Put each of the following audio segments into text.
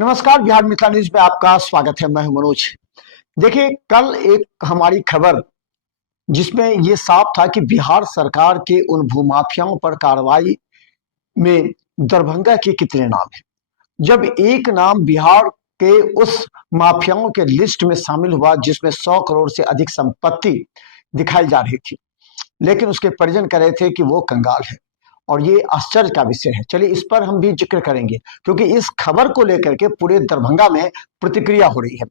नमस्कार, बिहार मिथिला न्यूज में आपका स्वागत है। मैं हूं मनोज। देखिए, कल एक हमारी खबर जिसमें ये साफ था कि बिहार सरकार के उन भूमाफियाओं पर कार्रवाई में दरभंगा के कितने नाम हैं। जब एक नाम बिहार के उस माफियाओं के लिस्ट में शामिल हुआ जिसमें 100 करोड़ से अधिक संपत्ति दिखाई जा रही थी, लेकिन उसके परिजन कह रहे थे कि वो कंगाल है, और ये आश्चर्य का विषय है। चलिए इस पर हम भी जिक्र करेंगे, क्योंकि इस खबर को लेकर के पूरे दरभंगा में प्रतिक्रिया हो रही है।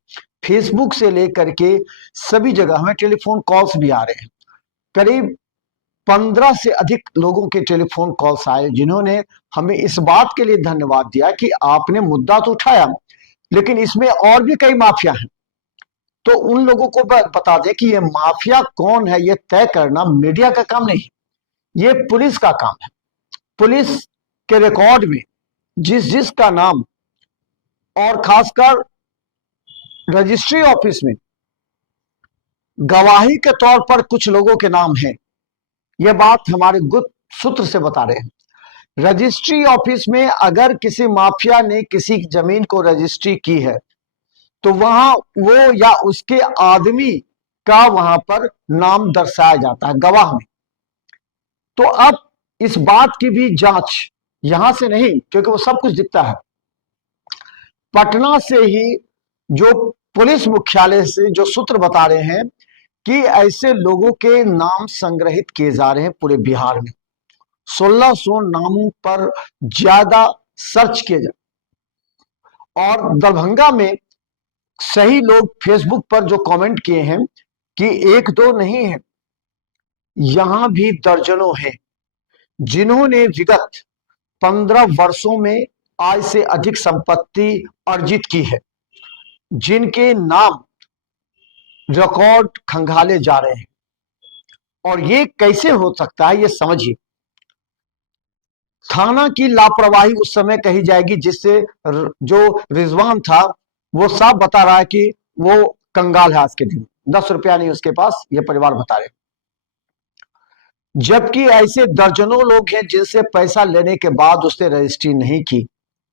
फेसबुक से लेकर के सभी जगह हमें टेलीफोन कॉल्स भी आ रहे हैं। करीब 15 से अधिक लोगों के टेलीफोन कॉल्स आए, जिन्होंने हमें इस बात के लिए धन्यवाद दिया कि आपने मुद्दा तो उठाया, लेकिन इसमें और भी कई माफिया हैं। तो उन लोगों को बता दें कि ये माफिया कौन है, ये तय करना मीडिया का काम नहीं, ये पुलिस का काम है। पुलिस के रिकॉर्ड में जिस का नाम और खासकर रजिस्ट्री ऑफिस में गवाही के तौर पर कुछ लोगों के नाम हैं, यह बात हमारे गुप्त सूत्र से बता रहे हैं। रजिस्ट्री ऑफिस में अगर किसी माफिया ने किसी जमीन को रजिस्ट्री की है तो वहां वो या उसके आदमी का वहां पर नाम दर्शाया जाता है गवाह में। तो अब इस बात की भी जांच यहां से नहीं, क्योंकि वो सब कुछ दिखता है, पटना से ही जो पुलिस मुख्यालय से जो सूत्र बता रहे हैं कि ऐसे लोगों के नाम संग्रहित किए जा रहे हैं पूरे बिहार में। 1600 नामों पर ज्यादा सर्च किए जा, और दरभंगा में सही लोग फेसबुक पर जो कमेंट किए हैं कि एक दो नहीं है, यहां भी दर्जनों हैं जिन्होंने विगत 15 वर्षों में आय से अधिक संपत्ति अर्जित की है, जिनके नाम रिकॉर्ड खंगाले जा रहे हैं। और ये कैसे हो सकता है, ये समझिए। थाना की लापरवाही उस समय कही जाएगी जिससे जो रिजवान था वो साफ बता रहा है कि वो कंगाल है। आज के दिन 10 रुपया नहीं उसके पास, ये परिवार बता रहे। जबकि ऐसे दर्जनों लोग हैं जिनसे पैसा लेने के बाद उसने रजिस्ट्री नहीं की,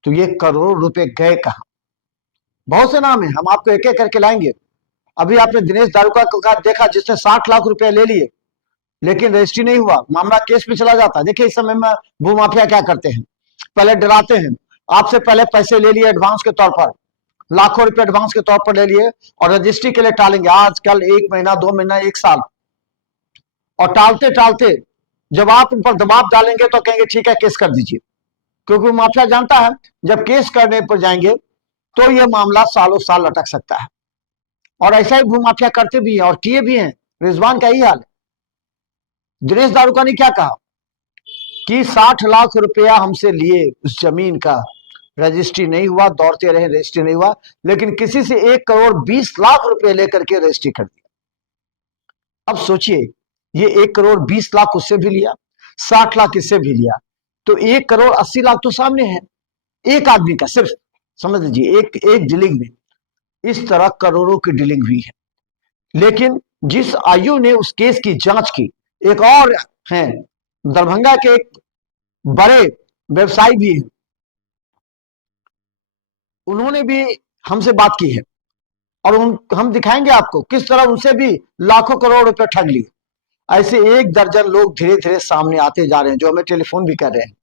तो ये करोड़ों रुपए गए कहां। बहुत से नाम है, हम आपको एक एक करके लाएंगे। अभी आपने दिनेश दारुका का देखा जिसने 60 लाख रुपए ले लिए, लेकिन रजिस्ट्री नहीं हुआ, मामला केस में चला जाता है। देखिए इस समय में भूमाफिया क्या करते हैं, पहले डराते हैं, आपसे पहले पैसे ले लिए एडवांस के तौर पर, लाखों रुपए एडवांस के तौर पर ले लिए, और रजिस्ट्री के लिए टालेंगे आजकल 1 महीना 2 महीना 1 साल। और टालते टालते जब आप उन पर दबाव डालेंगे तो कहेंगे ठीक है केस कर दीजिए, क्योंकि माफिया जानता है जब केस करने पर जाएंगे तो यह मामला सालों साल लटक सकता है। और ऐसा ही भूमाफिया करते भी हैं और किए भी हैं। रिजवान का ही हाल है। दिनेश दारुका ने क्या कहा कि 60 लाख रुपया हमसे लिए, उस जमीन का रजिस्ट्री नहीं हुआ, दौड़ते रहे रजिस्ट्री नहीं हुआ, लेकिन किसी से 1 करोड़ 20 लाख रुपए लेकर के रजिस्ट्री कर दिया। अब सोचिए, ये 1 करोड़ 20 लाख उससे भी लिया, 60 लाख इससे भी लिया, तो 1 करोड़ 80 लाख तो सामने है एक आदमी का। सिर्फ समझ लीजिए एक डीलिंग में इस तरह करोड़ों की डीलिंग हुई है। लेकिन जिस आयु ने उस केस की जांच की, एक और हैं दरभंगा के एक बड़े व्यवसायी भी हैं, उन्होंने भी हमसे बात की है, और हम दिखाएंगे आपको किस तरह उनसे भी लाखों करोड़ रुपए ठग लिए। ऐसे 1 दर्जन लोग धीरे धीरे सामने आते जा रहे हैं जो हमें टेलीफोन भी कर रहे हैं।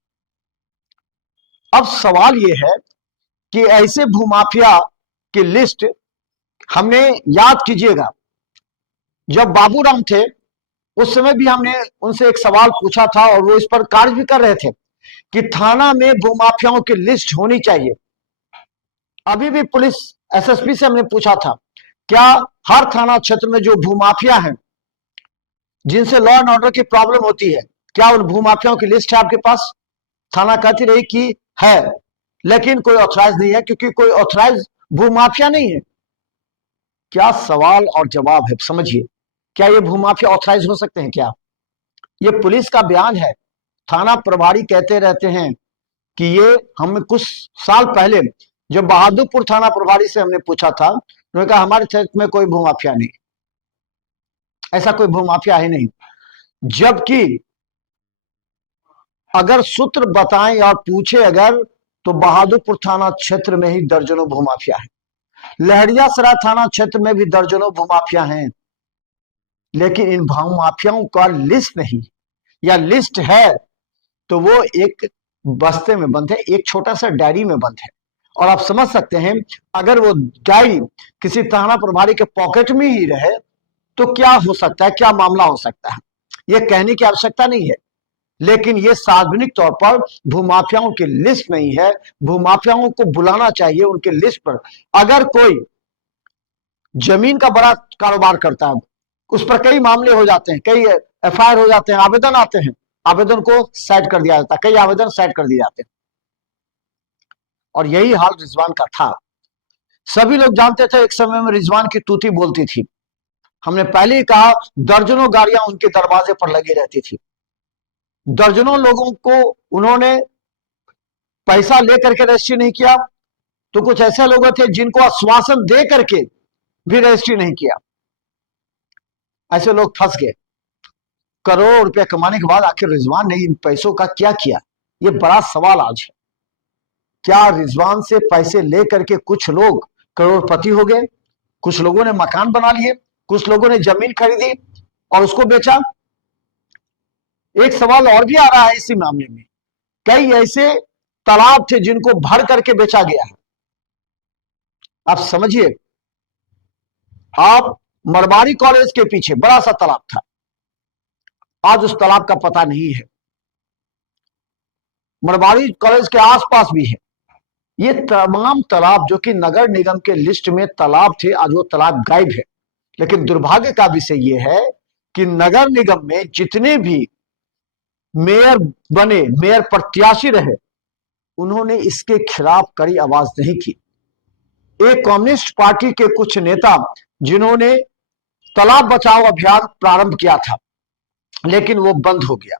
अब सवाल यह है कि ऐसे भूमाफिया की लिस्ट हमने, याद कीजिएगा जब बाबूराम थे उस समय भी हमने उनसे एक सवाल पूछा था, और वो इस पर कार्य भी कर रहे थे कि थाना में भूमाफियाओं की लिस्ट होनी चाहिए। अभी भी पुलिस एसएसपी से हमने पूछा था, क्या हर थाना क्षेत्र में जो भूमाफिया हैं जिनसे लॉ एंड ऑर्डर की प्रॉब्लम होती है, क्या उन भूमाफियाओं की लिस्ट है आपके पास? थाना कहती रही कि है, लेकिन कोई ऑथराइज नहीं है, क्योंकि कोई ऑथराइज भूमाफिया नहीं है। क्या सवाल और जवाब है, समझिए। क्या ये भूमाफिया ऑथराइज हो सकते हैं क्या? ये पुलिस का बयान है। थाना प्रभारी कहते रहते हैं कि ये, हम कुछ साल पहले जब बहादुरपुर थाना प्रभारी से हमने पूछा था, उन्होंने कहा हमारे क्षेत्र में कोई भूमाफिया नहीं, ऐसा कोई भूमाफिया है नहीं। जबकि अगर सूत्र बताएं और पूछे अगर तो बहादुरपुर थाना क्षेत्र में ही दर्जनों भूमाफिया है, लहरियासराय थाना क्षेत्र में भी दर्जनों भूमाफिया हैं। लेकिन इन भूमाफियाओं का लिस्ट नहीं, या लिस्ट है तो वो एक बस्ते में बंद है, एक छोटा सा डायरी में बंद है। और आप समझ सकते हैं, अगर वो डायरी किसी थाना प्रभारी के पॉकेट में ही रहे तो क्या हो सकता है, क्या मामला हो सकता है, ये कहने की आवश्यकता नहीं है। लेकिन ये सार्वजनिक तौर पर भूमाफियाओं की लिस्ट नहीं है। भूमाफियाओं को बुलाना चाहिए उनके लिस्ट पर। अगर कोई जमीन का बड़ा कारोबार करता है, उस पर कई मामले हो जाते हैं, कई एफआईआर हो जाते हैं, आवेदन आते हैं, आवेदन को साइड कर दिया जाता है, कई आवेदन साइड कर दिए जाते हैं। और यही हाल रिजवान का था। सभी लोग जानते थे एक समय में रिजवान की तूती बोलती थी। हमने पहले ही कहा, दर्जनों गाड़ियां उनके दरवाजे पर लगी रहती थी, दर्जनों लोगों को उन्होंने पैसा लेकर के रजिस्ट्री नहीं किया, तो कुछ ऐसे लोग थे जिनको आश्वासन दे करके भी रजिस्ट्री नहीं किया। ऐसे लोग फंस गए। करोड़ों रुपए कमाने के बाद आखिर रिजवान ने इन पैसों का क्या किया, ये बड़ा सवाल आज है। क्या रिजवान से पैसे लेकर के कुछ लोग करोड़पति हो गए? कुछ लोगों ने मकान बना लिए, कुछ लोगों ने जमीन खरीदी और उसको बेचा। एक सवाल और भी आ रहा है इसी मामले में, कई ऐसे तालाब थे जिनको भर करके बेचा गया है। आप समझिए, आप मरवाड़ी कॉलेज के पीछे बड़ा सा तालाब था, आज उस तालाब का पता नहीं है। मरवाड़ी कॉलेज के आसपास भी है। ये तमाम तालाब जो कि नगर निगम के लिस्ट में तालाब थे, आज वो तालाब गायब है। लेकिन दुर्भाग्य का विषय यह है कि नगर निगम में जितने भी मेयर बने, मेयर प्रत्याशी रहे, उन्होंने इसके खिलाफ कड़ी आवाज नहीं की। एक कम्युनिस्ट पार्टी के कुछ नेता जिन्होंने तालाब बचाओ अभियान प्रारंभ किया था, लेकिन वो बंद हो गया।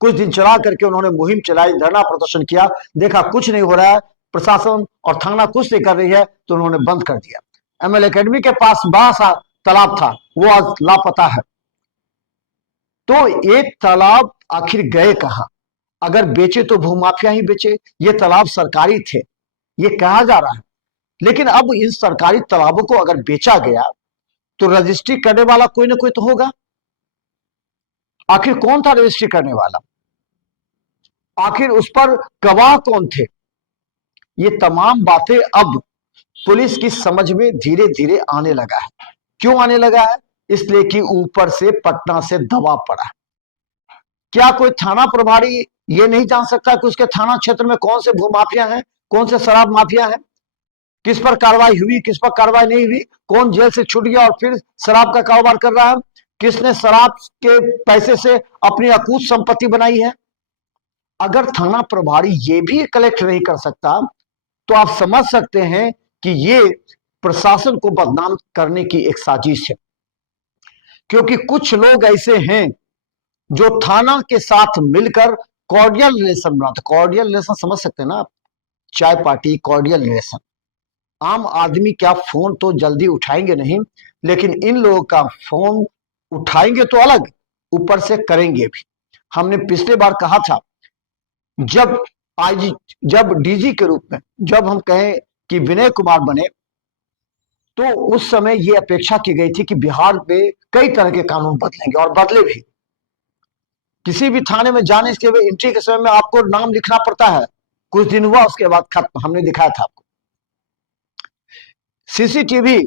कुछ दिन चला करके उन्होंने मुहिम चलाई, धरना प्रदर्शन किया, देखा कुछ नहीं हो रहा है, प्रशासन और थाना कुछ नहीं कर रही है, तो उन्होंने बंद कर दिया। एमएल एकेडमी के पास बड़ा सा तालाब था, वो आज लापता है। तो एक तालाब आखिर गए कहां? अगर बेचे तो भूमाफिया ही बेचे, ये तालाब सरकारी थे, ये कहा जा रहा है। लेकिन अब इन सरकारी तालाबों को अगर बेचा गया तो रजिस्ट्री करने वाला कोई ना कोई तो होगा। आखिर कौन था रजिस्ट्री करने वाला? आखिर उस पर गवाह कौन थे? ये तमाम बातें अब पुलिस की समझ में धीरे धीरे आने लगा है। क्यों आने लगा है? इसलिए कि ऊपर से पटना से दबाव पड़ा। क्या कोई थाना प्रभारी ये नहीं जान सकता कि उसके थाना क्षेत्र में कौन से भूमाफिया हैं, कौन से शराब माफिया हैं, किस पर कार्रवाई हुई, किस पर कार्रवाई नहीं हुई, कौन जेल से छूट गया और फिर शराब का कारोबार कर रहा है, किसने शराब के पैसे से अपनी अकूत संपत्ति बनाई है? अगर थाना प्रभारी ये भी कलेक्ट नहीं कर सकता तो आप समझ सकते हैं कि ये प्रशासन को बदनाम करने की एक साजिश है। क्योंकि कुछ लोग ऐसे हैं जो थाना के साथ मिलकर कॉर्डियल रिलेशन बनाते। कॉर्डियल रिलेशन समझ सकते हैं ना आप? चाय पार्टी, कॉर्डियल रिलेशन। आम आदमी क्या फोन तो जल्दी उठाएंगे नहीं, लेकिन इन लोगों का फोन उठाएंगे तो अलग, ऊपर से करेंगे भी। हमने पिछले बार कहा था, जब आईजी, जब डीजी के रूप में जब हम कहें कि विनय कुमार बने, तो उस समय यह अपेक्षा की गई थी कि बिहार में कई तरह के कानून बदलेंगे, और बदले भी। किसी भी थाने में जाने के लिए एंट्री के समय में आपको नाम लिखना पड़ता है, कुछ दिन हुआ उसके बाद खत्म। हमने दिखाया था आपको। सीसीटीवी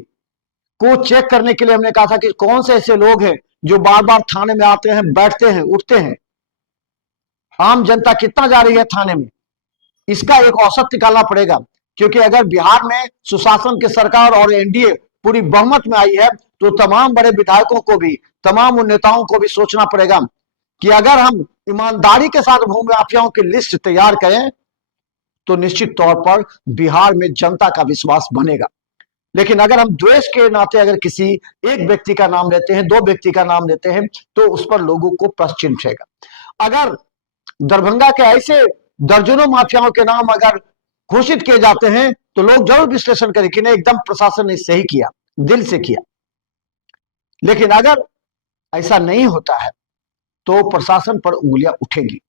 को चेक करने के लिए हमने कहा था कि कौन से ऐसे लोग हैं जो बार बार थाने में आते हैं, बैठते हैं, उठते हैं। आम जनता कितना जा रही है थाने में, इसका एक औसत निकालना पड़ेगा। क्योंकि अगर बिहार में सुशासन की सरकार और एनडीए पूरी बहुमत में आई है, तो तमाम बड़े विधायकों को भी, तमाम उन नेताओं को भी सोचना पड़ेगा कि अगर हम ईमानदारी के साथ भूमाफियाओं की लिस्ट तैयार करें तो निश्चित तौर पर बिहार में जनता का विश्वास बनेगा। लेकिन अगर हम द्वेष के नाते अगर किसी एक व्यक्ति का नाम लेते हैं, दो व्यक्ति का नाम लेते हैं, तो उस पर लोगों को प्रश्न चिन्ह उठेगा। अगर दरभंगा के ऐसे दर्जनों माफियाओं के नाम अगर घोषित किए जाते हैं तो लोग जरूर विश्लेषण करें कि नहीं, एकदम प्रशासन ने सही किया, दिल से किया। लेकिन अगर ऐसा नहीं होता है तो प्रशासन पर उंगलियां उठेगी।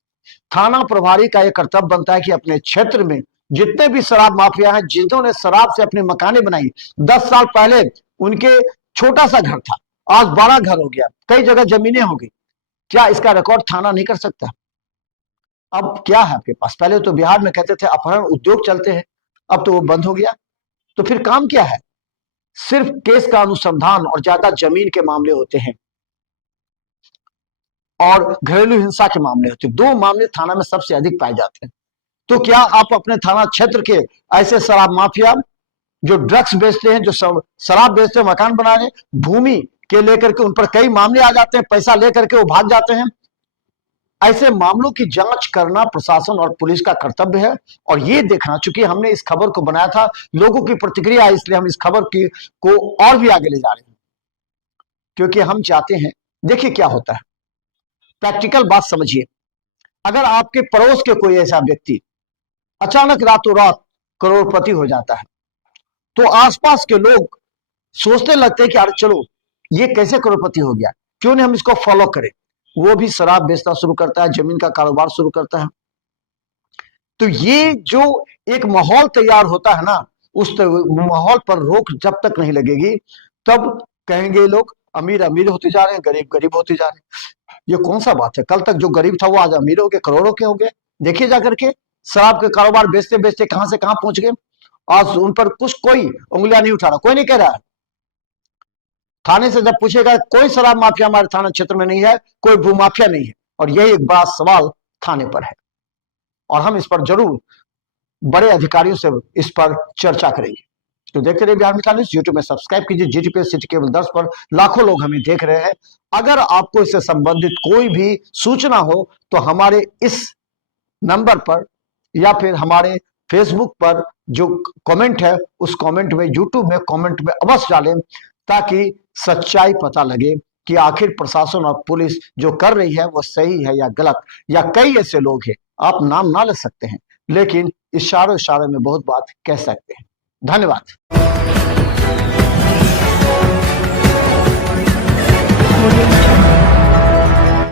थाना प्रभारी का यह कर्तव्य बनता है कि अपने क्षेत्र में जितने भी शराब माफिया हैं, जिन्होंने शराब से अपनी मकानें बनाई, 10 साल पहले उनके छोटा सा घर था, आज बड़ा घर हो गया, कई जगह जमीनें हो गई, क्या इसका रिकॉर्ड थाना नहीं कर सकता? अब क्या है आपके पास? पहले तो बिहार में कहते थे अपहरण उद्योग चलते हैं, अब तो वो बंद हो गया। तो फिर काम क्या है? सिर्फ केस का अनुसंधान और ज्यादा जमीन के मामले होते हैं और घरेलू हिंसा के मामले होते हैं। 2 मामले थाना में सबसे अधिक पाए जाते हैं। तो क्या आप अपने थाना क्षेत्र के ऐसे शराब माफिया जो ड्रग्स बेचते हैं, जो शराब बेचते हैं, मकान बनाने, भूमि के लेकर के उन पर कई मामले आ जाते हैं, पैसा लेकर के वो भाग जाते हैं, ऐसे मामलों की जांच करना प्रशासन और पुलिस का कर्तव्य है। और ये देखना, चूंकि हमने इस खबर को बनाया था, लोगों की प्रतिक्रिया है, इसलिए हम इस खबर की को और भी आगे ले जा रहे हैं, क्योंकि हम चाहते हैं, देखिए क्या होता है, प्रैक्टिकल बात समझिए। अगर आपके पड़ोस के कोई ऐसा व्यक्ति अचानक रातों रात करोड़पति हो जाता है, तो आसपास के लोग सोचने लगते हैं कि अरे चलो ये कैसे करोड़पति हो गया, क्यों नहीं हम इसको फॉलो करें। वो भी शराब बेचना शुरू करता है, जमीन का कारोबार शुरू करता है। तो ये जो एक माहौल तैयार होता है ना, उस माहौल पर रोक जब तक नहीं लगेगी, तब कहेंगे लोग अमीर अमीर होते जा रहे हैं, गरीब गरीब होते जा रहे हैं। ये कौन सा बात है? कल तक जो गरीब था वो आज अमीर हो गए, करोड़ों के हो गए। देखिए जाकर के शराब के कारोबार बेचते बेचते कहां से कहां पहुंच गए। आज उन पर कुछ कोई उंगलियां नहीं उठा रहा, कोई नहीं कह रहा है। थाने से जब पूछेगा, कोई शराब माफिया हमारे थाना क्षेत्र में नहीं है, कोई भूमाफिया नहीं है, और यही एक बड़ा सवाल थाने पर है। और हम इस पर जरूर बड़े अधिकारियों से इस पर चर्चा करेंगे। तो देखते रहिए बिहार मित्र न्यूज़, यूट्यूब में सब्सक्राइब कीजिए। जीटीपी सिटी केबल 10 पर लाखों लोग हमें देख रहे हैं। अगर आपको इससे संबंधित कोई भी सूचना हो तो हमारे इस नंबर पर या फिर हमारे फेसबुक पर जो कमेंट है, उस कमेंट में, यूट्यूब में कमेंट में अवश्य डालें, ताकि सच्चाई पता लगे कि आखिर प्रशासन और पुलिस जो कर रही है वो सही है या गलत। या कई ऐसे लोग हैं, आप नाम ना ले सकते हैं, लेकिन इशारों इशारों में बहुत बात कह सकते हैं। धन्यवाद।